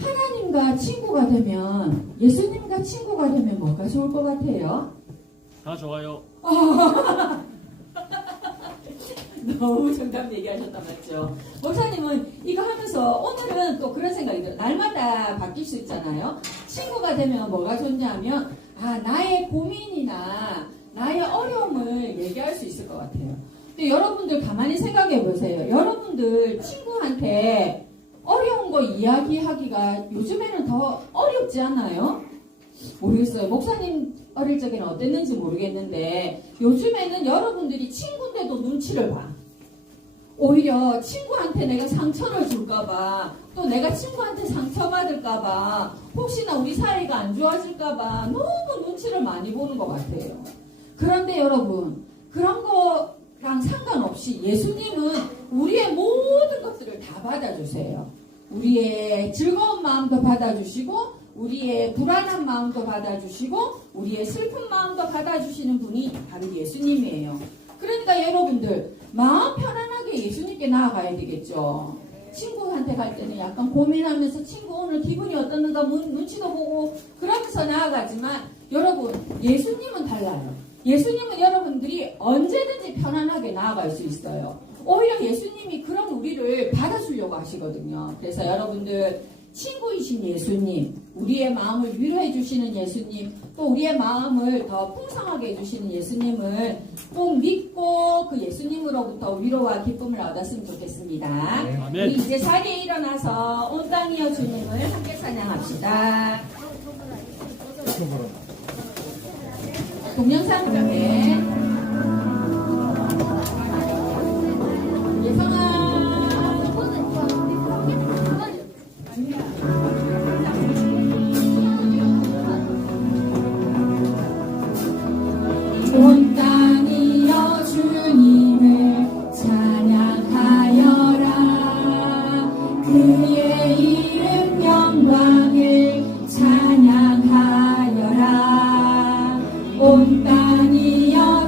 하나님과 친구가 되면, 예수님과 친구가 되면 뭐가 좋을 것 같아요? 다 좋아요. 너무 정답 얘기하셨다 맞죠? 목사님은 이거 하면서 오늘은 또 그런 생각이 들어요. 날마다 바뀔 수 있잖아요. 친구가 되면 뭐가 좋냐면 나의 고민이나 나의 어려움을 얘기할 수 있을 것 같아요. 근데 여러분들 가만히 생각해 보세요. 여러분들 친구한테 어려운 거 이야기하기가 요즘에는 더 어렵지 않아요? 모르겠어요. 목사님 어릴 적에는 어땠는지 모르겠는데 요즘에는 여러분들이 친구인데도 눈치를 봐. 오히려 친구한테 내가 상처를 줄까봐, 또 내가 친구한테 상처받을까봐, 혹시나 우리 사이가 안 좋아질까봐 너무 눈치를 많이 보는 것 같아요. 그런데 여러분, 그런 거랑 상관없이 예수님은 우리의 모든 것들을 다 받아주세요. 우리의 즐거운 마음도 받아주시고, 우리의 불안한 마음도 받아주시고, 우리의 슬픈 마음도 받아주시는 분이 바로 예수님이에요. 그러니까 여러분들 마음 편안하게 예수님께 나아가야 되겠죠. 친구한테 갈 때는 약간 고민하면서 친구 오늘 기분이 어떻는가 눈치도 보고 그러면서 나아가지만, 여러분 예수님은 달라요. 예수님은 여러분들이 언제든지 편안하게 나아갈 수 있어요. 오히려 예수님이 그런 우리를 받아주려고 하시거든요. 그래서 여러분들 친구이신 예수님, 우리의 마음을 위로해 주시는 예수님, 또 우리의 마음을 더 풍성하게 해주시는 예수님을 꼭 믿고 그 예수님으로부터 위로와 기쁨을 얻었으면 좋겠습니다. 아멘. 우리 이제 자리에 일어나서 온 땅이여 주님을 함께 찬양합시다. 동영상으로네. 예성아. 온 땅이여 주님을 찬양하여라. 그의 이름 영광을 찬양하여라. 온 땅이여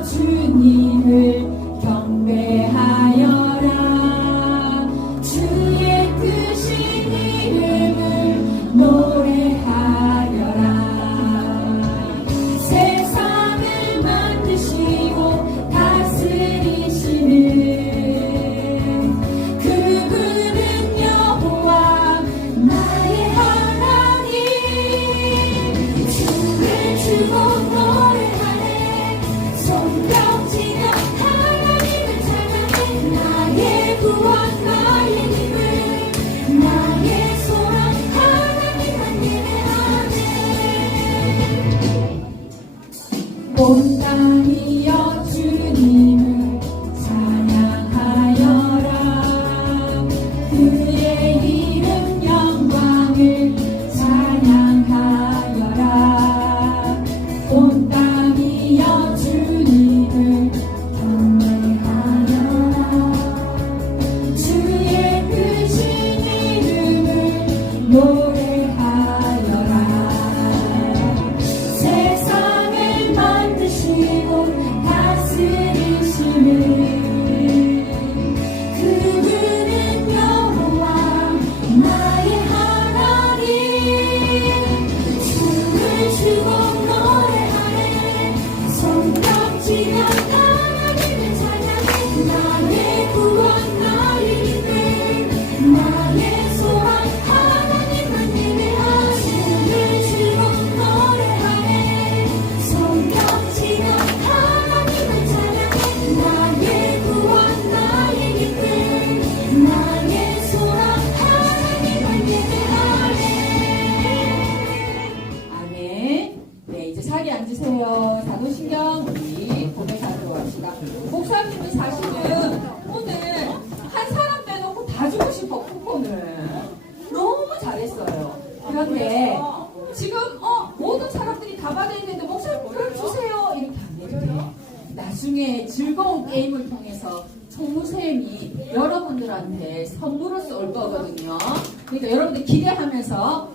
총무쌤이 여러분들한테 선물로서 올 거거든요. 그러니까 여러분들 기대하면서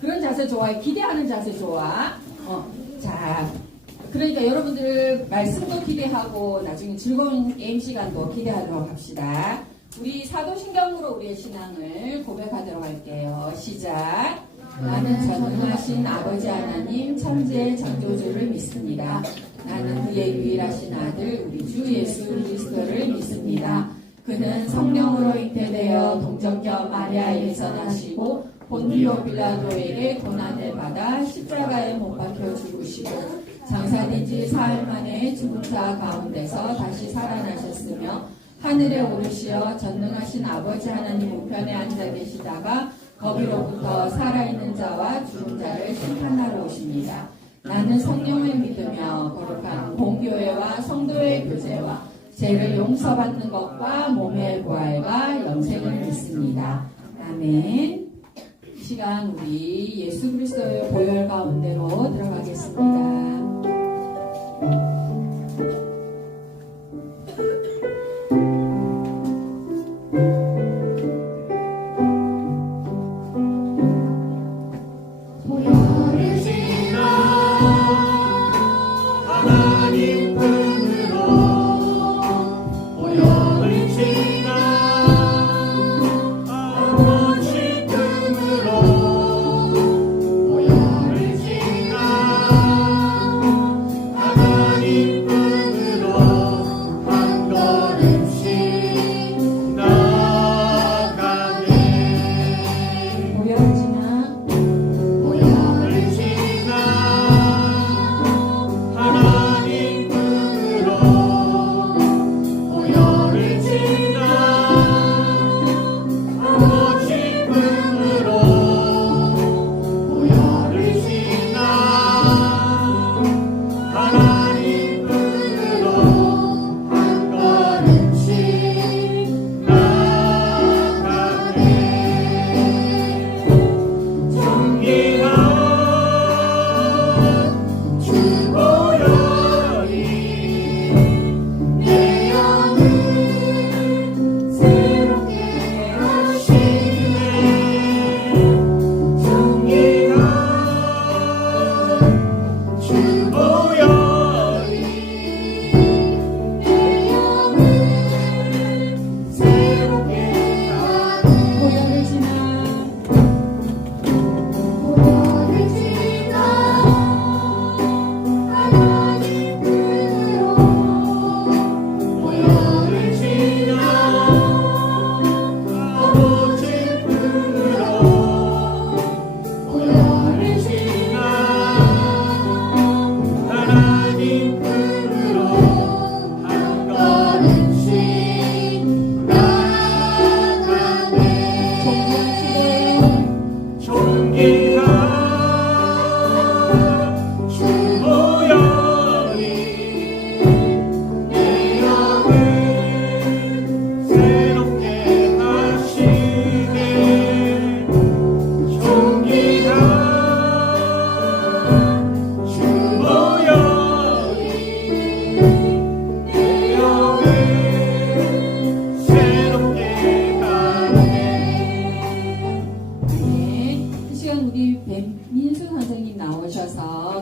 그런 자세 좋아요. 기대하는 자세 좋아. 자, 그러니까 여러분들 말씀도 기대하고 나중에 즐거운 게임 시간도 기대하도록 합시다. 우리 사도신경으로 우리의 신앙을 고백하도록 할게요. 시작. 나는 전능하신 아버지 하나님 천지의 창조주를 믿습니다. 나는 그의 유일하신 아들 우리 주 예수 그리스도를 믿습니다. 그는 성령으로 잉태되어 동정녀 마리아에게서 나시고 본디오 빌라도에게 고난을 받아 십자가에 못 박혀 죽으시고 장사된 지 사흘 만에 죽은 자 가운데서 다시 살아나셨으며 하늘에 오르시어 전능하신 아버지 하나님 우편에 앉아 계시다가 거기로부터 살아있는 자와 죽은 자를 심판하러 오십니다. 나는 성령을 믿으며 거룩한 공교회와 성도의 교제와 죄를 용서받는 것과 몸의 부활과 영생을 믿습니다. 아멘. 이 시간 우리 예수 그리스도의 보혈 가운데로 들어가겠습니다.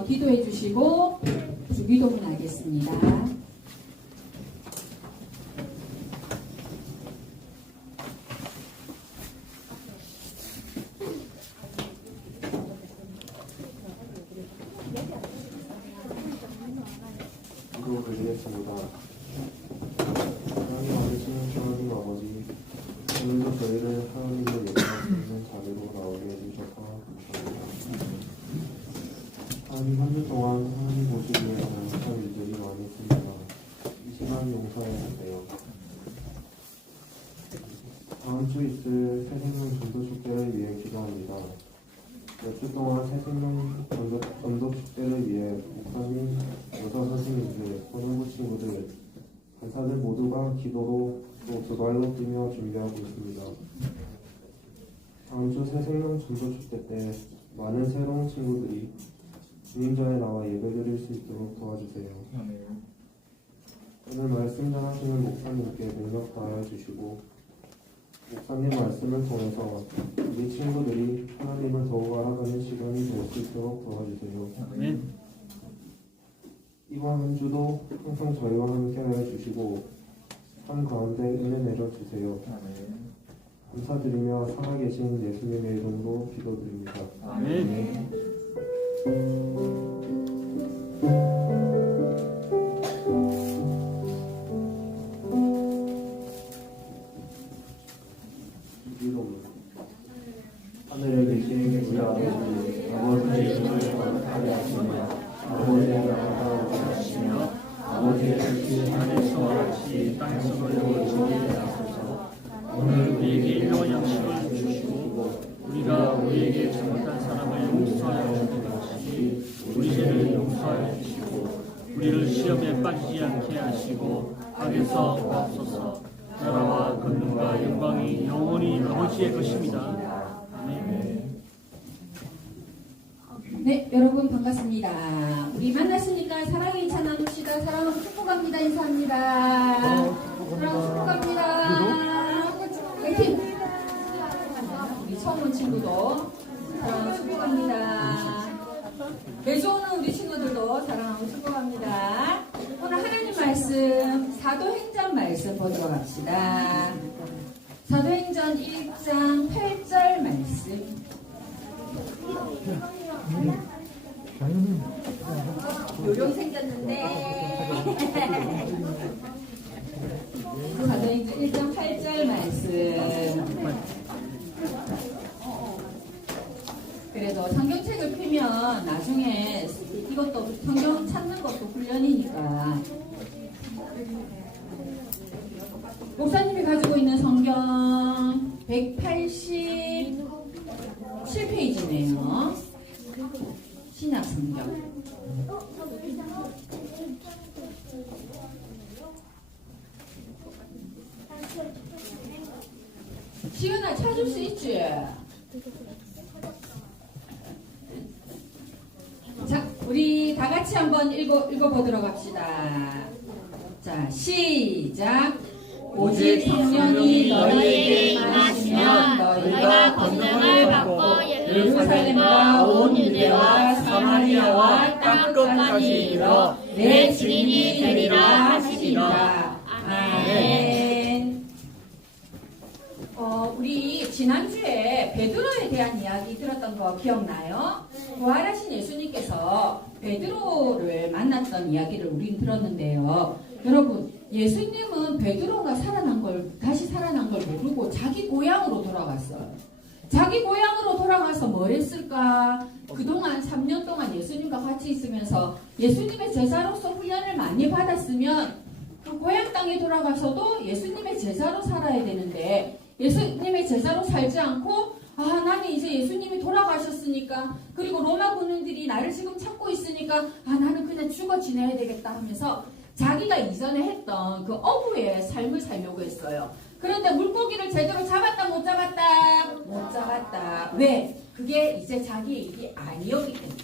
기도해 주시고 주기도문 하겠습니다. 기도드리겠습니다. 하나님 아버지는 하나님 아버지, 오늘도 저희를 하나님을 예배할 수 있는 자리로 나오게 해주셔서 감사합니다. 하나님 한 주 동안 하나님 보시기 위해 잘못한 일들이 많이 있습니다. 이 시간 용서해야 한대요. 다음 주 있을 새생명 전도 축제를 위해 기도합니다. 몇 주 동안 새생명 전도 축제를 위해 목사님, 여자 선생님들, 선후부 친구들, 간사들 모두가 기도로 또 두 발로 뛰며 준비하고 있습니다. 다음 주 새생명 전도 축제 때 많은 새로운 친구들이 주님전에 나와 예배드릴 수 있도록 도와주세요. 오늘 말씀 전하시는 목사님께 능력 다하여 주시고 목사님 말씀을 통해서 우리 친구들이 하나님을 더욱 알아가는 시간이 될 수 있도록 도와주세요. 아멘. 이번 한 주도 항상 저희와 함께 하여 주시고 삶 가운데 은혜 내려주세요. 감사드리며 살아계신 예수님의 이름으로 기도드립니다. 아멘. 하늘에 계신 우리 아버지의 이름을 거룩하게 하시며 아버지의 나라가 오시며 아버지의 뜻이 하늘에서와 같이 땅에서도 이루어지게 하소서. 오늘 우리에게 일용할 양식을 주시고 우리가 우리에게 잘못한 사람을 용서하여 주는 것이 우리 죄를 용서하여 주시고 우리를 시험에 빠지지 않게 하시고 악에서 없소서. 나라와 권능과 영광이 영원히 아버지의 것입니다. 아멘. 네, 여러분 반갑습니다. 우리 만났으니까 사랑의 인사 나눕시다. 사랑하고 축복합니다. 인사합니다. 사랑하고 축복합니다. 화이팅! 우리 처음 온 친구도 사랑하고 축복합니다. 매주 오는 우리 친구들도 사랑하고 축복합니다. 오늘 하나님 말씀 사도행전 말씀 보도록 합시다. 사도행전 1장 8절 말씀. 요령 생겼는데. 사도행전 1장 8절 말씀. 그래도 성경책을 펴면 나중에 이것도 성경 찾는 것도 훈련이니까. 목사님이 가지고 있는 성경 187페이지네요. 신약 성경. 시은아 찾을 수 있지? 자, 우리 다 같이 한번 읽어보도록 합시다. 자, 시작. 오직 성령이 너희에게 임하시면 너희가 권능을 받고 예루살렘과 온 유대와 사마리아와 땅끝까지 이르러 내 증인이 되리라 하시리라. 아멘. 우리 지난주에 베드로에 대한 이야기 들었던 거 기억나요? 부활하신 예수님께서 베드로를 만났던 이야기를 우린 들었는데요. 여러분, 예수님은 베드로가 다시 살아난 걸 모르고 자기 고향으로 돌아갔어요. 자기 고향으로 돌아가서 뭘 했을까? 그동안 3년 동안 예수님과 같이 있으면서 예수님의 제자로서 훈련을 많이 받았으면 그 고향 땅에 돌아가서도 예수님의 제자로 살아야 되는데 예수님의 제자로 살지 않고 나는 이제 예수님이 돌아가셨으니까 그리고 로마 군인들이 나를 지금 찾고 있으니까 나는 그냥 죽어 지내야 되겠다 하면서 자기가 이전에 했던 그 어부의 삶을 살려고 했어요. 그런데 물고기를 제대로 잡았다 못 잡았다? 못 잡았다. 왜? 그게 이제 자기의 일이 아니었기 때문에.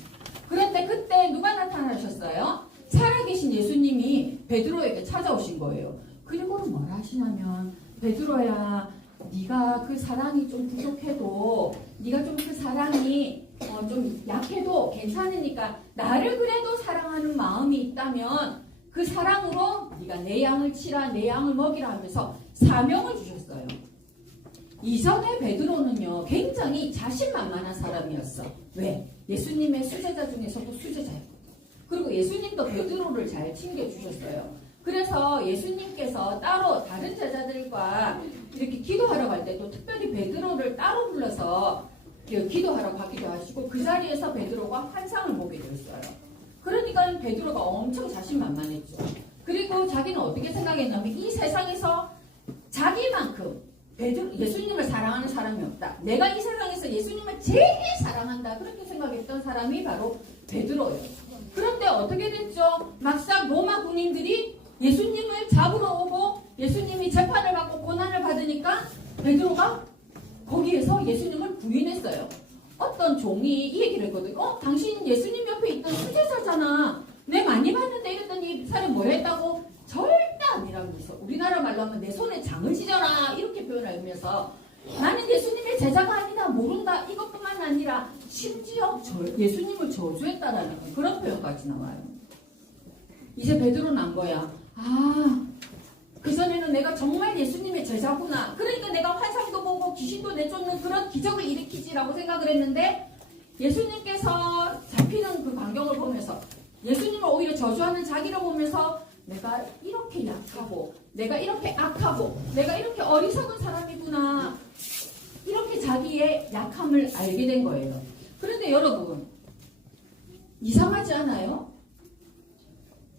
그런데 그때 누가 나타나셨어요? 살아계신 예수님이 베드로에게 찾아오신 거예요. 그리고는 뭐라 하시냐면 베드로야 네가 그 사랑이 좀 부족해도 네가 좀 그 사랑이 좀 약해도 괜찮으니까 나를 그래도 사랑하는 마음이 있다면 그 사랑으로 네가 내 양을 치라 내 양을 먹이라 하면서 사명을 주셨어요. 이전에 베드로는요 굉장히 자신만만한 사람이었어. 왜? 예수님의 수제자 중에서도 수제자였고 그리고 예수님도 베드로를 잘 챙겨주셨어요. 그래서 예수님께서 따로 다른 제자들과 이렇게 기도하러 갈 때도 특별히 베드로를 따로 불러서 기도하러 가기도 하시고 그 자리에서 베드로가 환상을 보게 됐어요. 그러니까 베드로가 엄청 자신만만했죠. 그리고 자기는 어떻게 생각했냐면 이 세상에서 자기만큼 예수님을 사랑하는 사람이 없다. 내가 이 세상에서 예수님을 제일 사랑한다. 그렇게 생각했던 사람이 바로 베드로예요. 그런데 어떻게 됐죠? 막상 로마 군인들이 예수님을 잡으러 오고 예수님이 재판을 받고 고난을 받으니까 베드로가 거기에서 예수님을 부인했어요. 어떤 종이 이 얘기를 했거든요. 당신 예수님 옆에 있던 수제자잖아. 내 많이 봤는데 이랬더니 이 사람 뭐 했다고? 절대 아니라면서 우리나라 말로 하면 내 손에 장을 찢어라 이렇게 표현하면서 나는 예수님의 제자가 아니다 모른다 이것뿐만 아니라 심지어 예수님을 저주했다라는 그런 표현까지 나와요. 이제 베드로는 안 거야. 그전에는 내가 정말 예수님의 제자구나. 그러니까 내가 환상도 보고 귀신도 내쫓는 그런 기적을 일으키지라고 생각을 했는데 예수님께서 잡히는 그 광경을 보면서 예수님을 오히려 저주하는 자기를 보면서 내가 이렇게 약하고 내가 이렇게 악하고 내가 이렇게 어리석은 사람이구나. 이렇게 자기의 약함을 알게 된 거예요. 그런데 여러분 이상하지 않아요?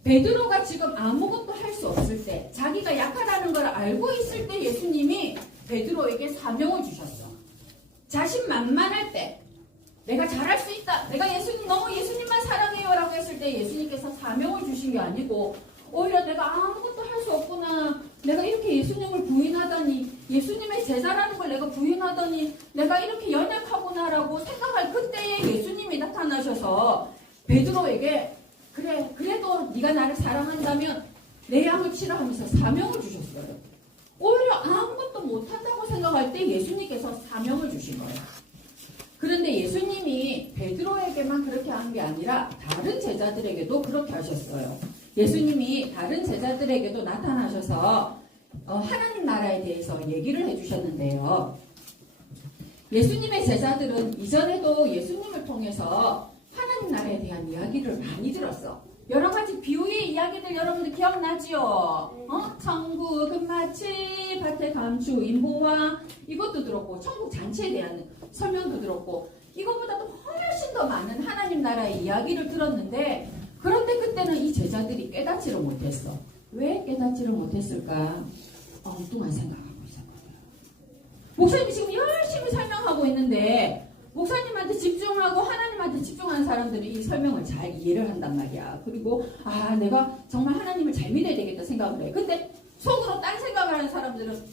베드로가 지금 아무것도 할 수 없을 때 자기가 약하다는 걸 알고 있을 때 예수님이 베드로에게 사명을 주셨어. 자신만만할 때 내가 잘할 수 있다. 내가 예수님 너무 예수님만 사랑해요 라고 했을 때 예수님께서 사명을 주신 게 아니고 오히려 내가 아무것도 할 수 없구나. 내가 이렇게 예수님을 부인하다니 예수님의 제자라는 걸 내가 부인하다니 내가 이렇게 연약하구나 라고 생각할 그때에 예수님이 나타나셔서 베드로에게 그래 그래도 네가 나를 사랑한다면 내 양을 치라 하면서 사명을 주셨어요. 오히려 아무것도 못한다고 생각할 때 예수님께서 사명을 주신 거예요. 그런데 예수님이 베드로에게만 그렇게 한 게 아니라 다른 제자들에게도 그렇게 하셨어요. 예수님이 다른 제자들에게도 나타나셔서 하나님 나라에 대해서 얘기를 해주셨는데요. 예수님의 제자들은 이전에도 예수님을 통해서 하나님 나라에 대한 이야기를 많이 들었어. 여러 가지 비유의 이야기들 여러분들 기억나지요? 천국은 마치 밭의 감추 인보와 이것도 들었고 천국 잔치에 대한 설명도 들었고 이것보다도 훨씬 더 많은 하나님 나라의 이야기를 들었는데 그런데 그때는 이 제자들이 깨닫지를 못했어. 왜 깨닫지를 못했을까? 엉뚱한 생각하고 있었거든요. 목사님이 지금 열심히 설명하고 있는데 목사님한테 집중하고 하나님한테 집중하는 사람들은 이 설명을 잘 이해를 한단 말이야. 그리고 내가 정말 하나님을 잘 믿어야 되겠다 생각을 해. 근데 속으로 딴 생각을 하는 사람들은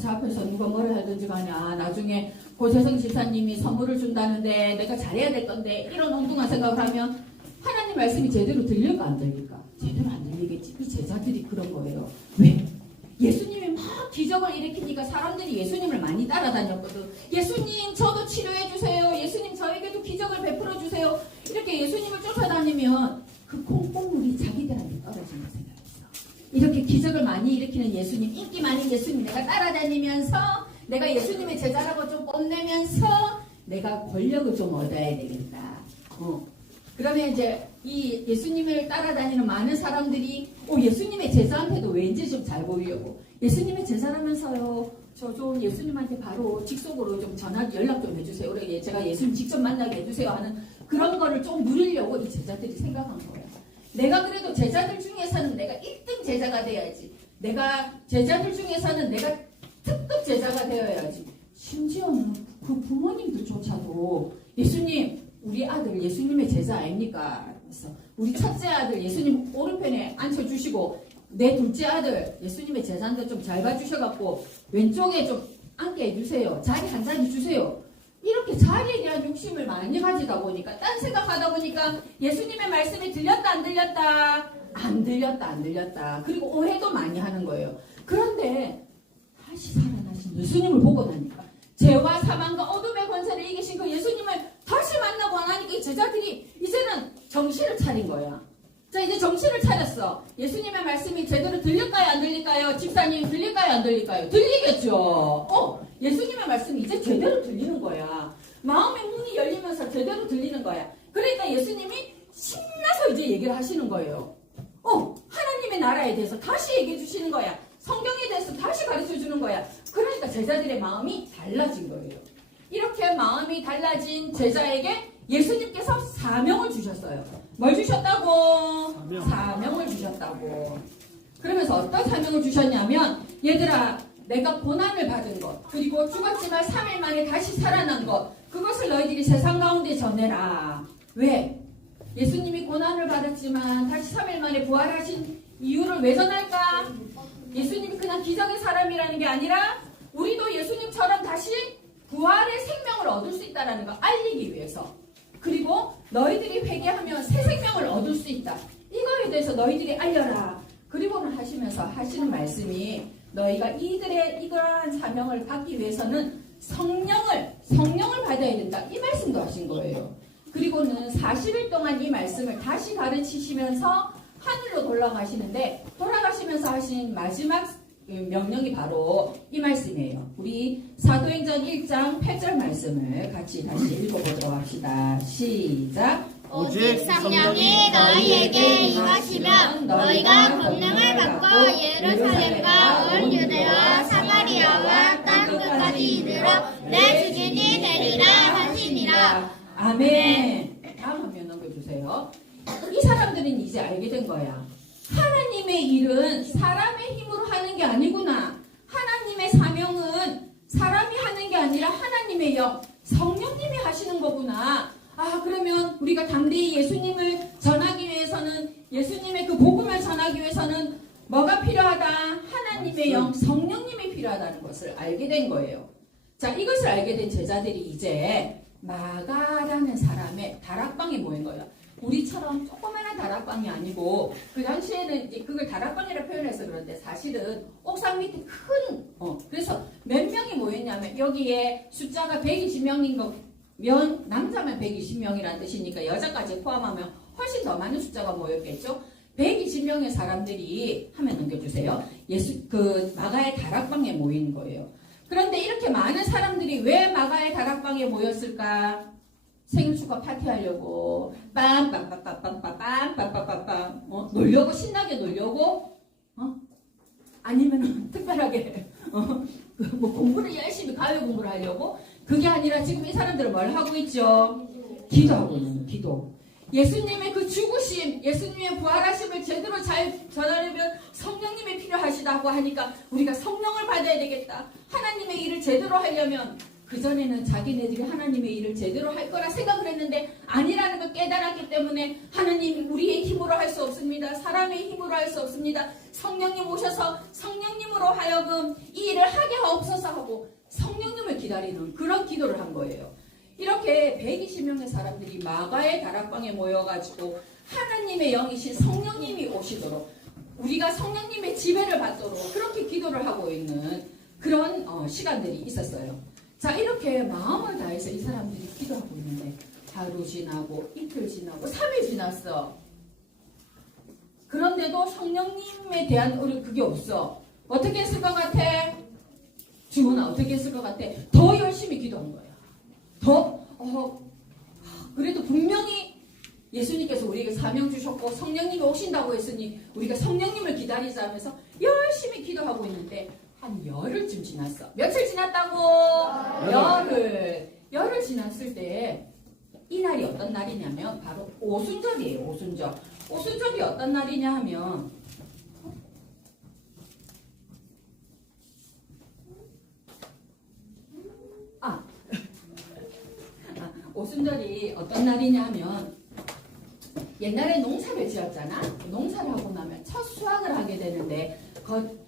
저 앞에서 누가 뭐를 하든지 간에 나중에 고재성 집사님이 선물을 준다는데 내가 잘해야 될 건데 이런 엉뚱한 생각을 하면 하나님 말씀이 제대로 들릴까 안 들릴까? 제대로 안 들리겠지. 이 제자들이 그런 거예요. 왜? 예수님이 막 기적을 일으키니까 사람들이 예수님을 많이 따라다녔거든. 예수님 저도 치료해 주세요. 예수님 저에게도 기적을 베풀어 주세요. 이렇게 예수님을 쫓아다니면 그 콩고물이 자기들한테 떨어지는 생각이었어. 이렇게 기적을 많이 일으키는 예수님, 인기 많은 예수님 내가 따라다니면서 내가 예수님의 제자라고 좀 뽐내면서 내가 권력을 좀 얻어야 되겠다. 그러면 이제 이 예수님을 따라다니는 많은 사람들이 예수님의 제자한테도 왠지 좀 잘 보이려고 예수님의 제자라면서요. 저 좀 예수님한테 바로 직속으로 좀 연락 좀 해주세요. 그래 제가 예수님 직접 만나게 해주세요 하는 그런 거를 좀 누리려고 이 제자들이 생각한 거예요. 내가 그래도 제자들 중에서는 내가 1등 제자가 돼야지. 내가 제자들 중에서는 내가 특급 제자가 되어야지. 심지어는 그 부모님들조차도 예수님 우리 아들 예수님의 제자 아닙니까? 그래서 우리 첫째 아들 예수님 오른편에 앉혀주시고 내 둘째 아들 예수님의 제자인데 좀 잘 봐주셔갖고 왼쪽에 좀 앉게 해주세요. 자리 한 자리 주세요. 이렇게 자리에 대한 욕심을 많이 가지다 보니까 딴 생각하다 보니까 예수님의 말씀이 들렸다 안 들렸다? 안 들렸다 안 들렸다. 그리고 오해도 많이 하는 거예요. 그런데 다시 살아나신 예수님을 보고 나니까 죄와 사망과 어둠의 권세를 이기신 그 예수님을 다시 만나고 나니까 이 제자들이 이제는 정신을 차린 거야. 자 이제 정신을 차렸어. 예수님의 말씀이 제대로 들릴까요 안 들릴까요? 집사님 들릴까요 안 들릴까요? 들리겠죠. 예수님의 말씀이 이제 제대로 들리는 거야. 마음의 문이 열리면서 제대로 들리는 거야. 그러니까 예수님이 신나서 이제 얘기를 하시는 거예요. 하나님의 나라에 대해서 다시 얘기해 주시는 거야. 성경에 대해서 다시 가르쳐 주는 거야. 그러니까 제자들의 마음이 달라진 거예요. 이렇게 마음이 달라진 제자에게 예수님께서 사명을 주셨어요. 뭘 주셨다고? 사명을 주셨다고. 그러면서 어떤 사명을 주셨냐면 얘들아 내가 고난을 받은 것 그리고 죽었지만 3일 만에 다시 살아난 것 그것을 너희들이 세상 가운데 전해라. 왜? 예수님이 고난을 받았지만 다시 3일 만에 부활하신 이유를 왜 전할까? 예수님이 그냥 기적의 사람이라는 게 아니라 우리도 예수님처럼 다시 부활의 생명을 얻을 수 있다는 걸 알리기 위해서 그리고 너희들이 회개하면 새 생명을 얻을 수 있다. 이거에 대해서 너희들이 알려라. 그리고는 하시면서 하시는 말씀이 너희가 이들의 이러한 사명을 받기 위해서는 성령을 받아야 된다. 이 말씀도 하신 거예요. 그리고는 40일 동안 이 말씀을 다시 가르치시면서 하늘로 돌아가시면서 하신 마지막 명령이 바로 이 말씀이에요. 우리 사도행전 1장 8절 말씀을 같이 다시 읽어보도록 합시다. 시작. 오직 성령이 너희에게 임하시면 너희가 권능을 받고 예루살렘과 온 유대와 사마리아와 땅 끝까지 이르러 내 주인이 되리라 하시니라. 아멘. 다음 화면 넘겨주세요. 이 사람들은 이제 알게 된 거야. 하나님의 일은 사람의 힘으로 하는 게 아니구나. 하나님의 사명은 사람이 하는 게 아니라 하나님의 영, 성령님이 하시는 거구나. 아, 그러면 우리가 담대히 예수님을 전하기 위해서는, 예수님의 그 복음을 전하기 위해서는 뭐가 필요하다? 하나님의 영, 성령님이 필요하다는 것을 알게 된 거예요. 자, 이것을 알게 된 제자들이 이제 마가라는 사람의 다락방에 모인 거예요. 우리처럼 조그마한 다락방이 아니고, 그 당시에는 이제 그걸 다락방이라 표현해서 그런데 사실은 옥상 밑에 큰, 그래서 몇 명이 모였냐면 여기에 숫자가 120명인 거면 남자만 120명이라는 뜻이니까 여자까지 포함하면 훨씬 더 많은 숫자가 모였겠죠. 120명의 사람들이 화면 넘겨주세요. 그 마가의 다락방에 모인 거예요. 그런데 이렇게 많은 사람들이 왜 마가의 다락방에 모였을까? 생일 축하 파티하려고 빰빰빰빰빰빰빰빰빰 놀려고, 신나게 놀려고, 아니면 특별하게 뭐 공부를 열심히 가요 공부를 하려고. 그게 아니라 지금 이 사람들은 뭘 하고 있죠? 기도하고 있는 기도. 예수님의 그 죽으심, 예수님의 부활하심을 제대로 잘 전하려면 성령님이 필요하시다고 하니까 우리가 성령을 받아야 되겠다. 하나님의 일을 제대로 하려면, 그전에는 자기네들이 하나님의 일을 제대로 할 거라 생각을 했는데 아니라는 걸 깨달았기 때문에 하나님, 우리의 힘으로 할 수 없습니다. 사람의 힘으로 할 수 없습니다. 성령님 오셔서 성령님으로 하여금 이 일을 하게 하옵소서 하고 성령님을 기다리는 그런 기도를 한 거예요. 이렇게 120명의 사람들이 마가의 다락방에 모여가지고 하나님의 영이신 성령님이 오시도록, 우리가 성령님의 지배를 받도록 그렇게 기도를 하고 있는 그런 시간들이 있었어요. 자, 이렇게 마음을 다해서 이 사람들이 기도하고 있는데 하루 지나고 이틀 지나고 3일 지났어. 그런데도 성령님에 대한 그게 없어. 어떻게 했을 것 같아? 주문아, 어떻게 했을 것 같아? 더 열심히 기도한 거야. 그래도 분명히 예수님께서 우리에게 사명 주셨고 성령님이 오신다고 했으니 우리가 성령님을 기다리자 하면서 열심히 기도하고 있는데 한 열흘쯤 지났어. 며칠 지났다고? 열흘 지났을 때 이 날이 어떤 날이냐면 바로 오순절이에요. 오순절. 오순절이 어떤 날이냐 하면 오순절이 어떤 날이냐 하면 옛날에 농사를 지었잖아. 농사를 하고 나면 첫 수확을 하게 되는데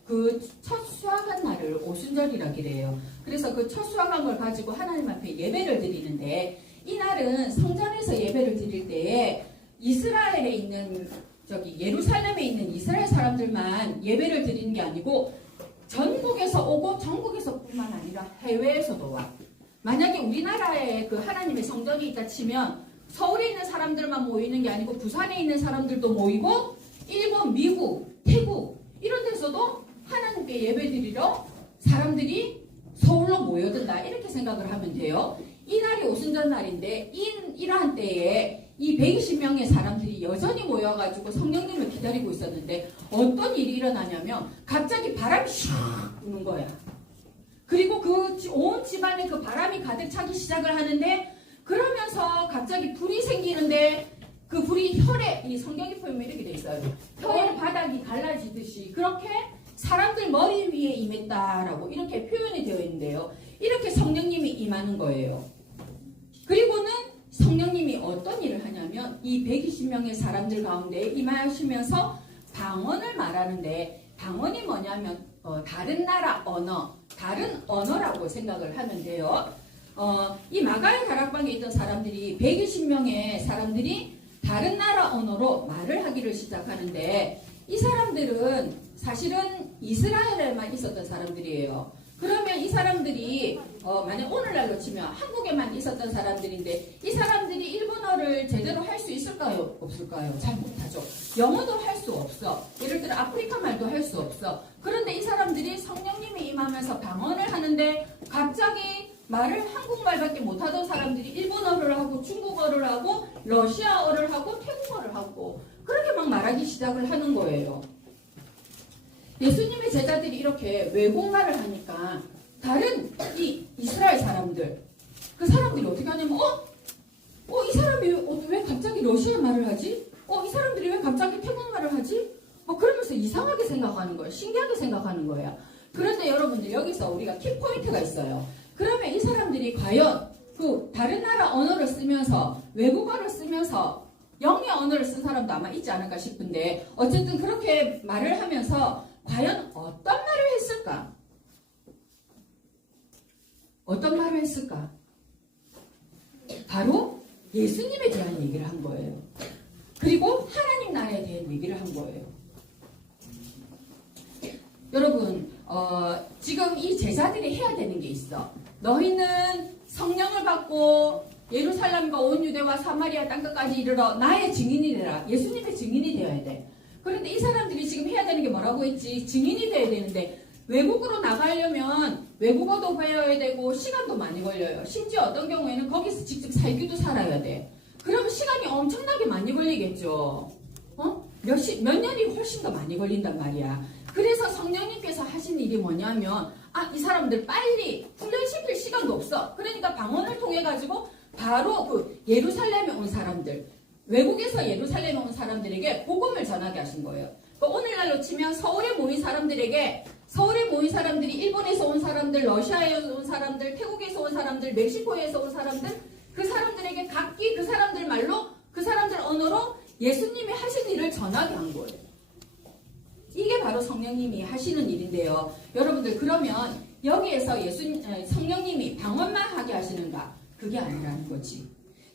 그 첫 수확한 날을 오순절이라 그래요. 그래서 그 첫 수확한 걸 가지고 하나님 앞에 예배를 드리는데, 이 날은 성전에서 예배를 드릴 때에 이스라엘에 있는 예루살렘에 있는 이스라엘 사람들만 예배를 드리는 게 아니고 전국에서 오고 전국에서뿐만 아니라 해외에서도 와. 만약에 우리나라에 그 하나님의 성전이 있다 치면 서울에 있는 사람들만 모이는 게 아니고 부산에 있는 사람들도 모이고 일본, 미국, 태국 이런 데서도 하나님께 예배드리러 사람들이 서울로 모여든다, 이렇게 생각을 하면 돼요. 이 날이 오순절 날인데 이러한 때에 이 120명의 사람들이 여전히 모여가지고 성령님을 기다리고 있었는데 어떤 일이 일어나냐면 갑자기 바람이 샥 부는 거야. 그리고 그 온 집안에 그 바람이 가득 차기 시작을 하는데, 그러면서 갑자기 불이 생기는데 그 불이 혈에, 이 성경의 표현이 이렇게 돼 있어요. 혈의 바닥이 갈라지듯이 그렇게 사람들 머리 위에 임했다라고 이렇게 표현이 되어 있는데요. 이렇게 성령님이 임하는 거예요. 그리고는 성령님이 어떤 일을 하냐면 이 120명의 사람들 가운데 임하시면서 방언을 말하는데, 방언이 뭐냐면 다른 나라 언어, 다른 언어라고 생각을 하면 돼요. 이 마가의 다락방에 있던 사람들이 120명의 사람들이 다른 나라 언어로 말을 하기를 시작하는데, 이 사람들은 사실은 이스라엘에만 있었던 사람들이에요. 그러면 이 사람들이 만약 오늘날로 치면 한국에만 있었던 사람들인데 이 사람들이 일본어를 제대로 할 수 있을까요? 없을까요? 잘 못하죠. 영어도 할 수 없어. 예를 들어 아프리카 말도 할 수 없어. 그런데 이 사람들이 성령님이 임하면서 방언을 하는데 갑자기 말을 한국말밖에 못하던 사람들이 일본어를 하고 중국어를 하고 러시아어를 하고 태국어를 하고 그렇게 막 말하기 시작을 하는 거예요. 예수님의 제자들이 이렇게 외국말을 하니까 다른 이 이스라엘 사람들 그 사람들이 어떻게 하냐면 이 사람이 왜 갑자기 러시아 말을 하지? 이 사람들이 왜 갑자기 태국말을 하지? 그러면서 이상하게 생각하는 거예요. 신기하게 생각하는 거예요. 그런데 여러분들 여기서 우리가 키포인트가 있어요. 그러면 이 사람들이 과연 그 다른 나라 언어를 쓰면서 외국어를 쓰면서 영의 언어를 쓴 사람도 아마 있지 않을까 싶은데 어쨌든 그렇게 말을 하면서 과연 어떤 말을 했을까? 어떤 말을 했을까? 바로 예수님에 대한 얘기를 한 거예요. 그리고 하나님 나라에 대한 얘기를 한 거예요. 여러분 지금 이 제자들이 해야 되는 게 있어. 너희는 성령을 받고 예루살렘과 온 유대와 사마리아 땅끝까지 이르러 나의 증인이 되라. 예수님의 증인이 되어야 돼. 그런데 이 사람들이 지금 해야 되는 게 뭐라고 했지? 증인이 돼야 되는데 외국으로 나가려면 외국어도 배워야 되고 시간도 많이 걸려요. 심지어 어떤 경우에는 거기서 직접 살기도 살아야 돼. 그러면 시간이 엄청나게 많이 걸리겠죠. 몇 년이 훨씬 더 많이 걸린단 말이야. 그래서 성령님께서 하신 일이 뭐냐면 이 사람들 빨리 훈련시킬 시간도 없어. 그러니까 방언을 통해 가지고 바로 그 예루살렘에 온 사람들 외국에서 예루살렘에 온 사람들에게 복음을 전하게 하신 거예요. 오늘날로 치면 서울에 모인 사람들에게 서울에 모인 사람들이 일본에서 온 사람들, 러시아에서 온 사람들, 태국에서 온 사람들, 멕시코에서 온 사람들 그 사람들에게 각기 그 사람들 말로 그 사람들 언어로 예수님이 하신 일을 전하게 한 거예요. 이게 바로 성령님이 하시는 일인데요. 여러분들 그러면 여기에서 성령님이 방언만 하게 하시는가? 그게 아니라는 거지.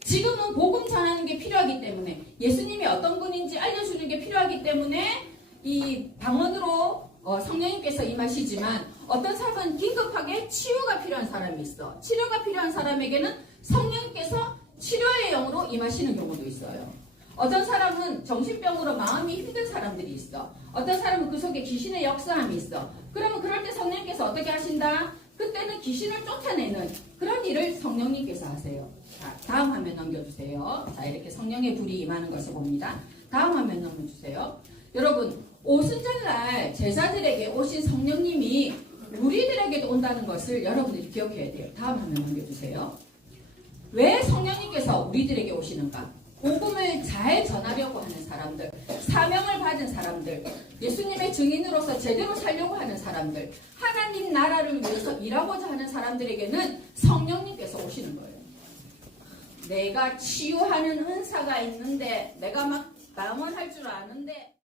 지금은 복음 전하는 게 필요하기 때문에 예수님이 어떤 분인지 알려주는 게 필요하기 때문에 이 방언으로 성령님께서 임하시지만 어떤 사람은 긴급하게 치유가 필요한 사람이 있어. 치료가 필요한 사람에게는 성령님께서 치료의 영으로 임하시는 경우도 있어요. 어떤 사람은 정신병으로 마음이 힘든 사람들이 있어. 어떤 사람은 그 속에 귀신의 역사함이 있어. 그러면 그럴 때 성령님께서 어떻게 하신다? 그때는 귀신을 쫓아내는 그런 일을 성령님께서 하세요. 자, 다음 화면 넘겨주세요. 자, 이렇게 성령의 불이 임하는 것을 봅니다. 다음 화면 넘겨주세요. 여러분, 오순절날 제자들에게 오신 성령님이 우리들에게도 온다는 것을 여러분들이 기억해야 돼요. 다음 화면 넘겨주세요. 왜 성령님께서 우리들에게 오시는가? 복음을 잘 전하려고 하는 사람들, 사명을 받은 사람들, 예수님의 증인으로서 제대로 살려고 하는 사람들, 하나님 나라를 위해서 일하고자 하는 사람들에게는 성령님께서 오시는 거예요. 내가 치유하는 은사가 있는데 내가 막 방언할 줄 아는데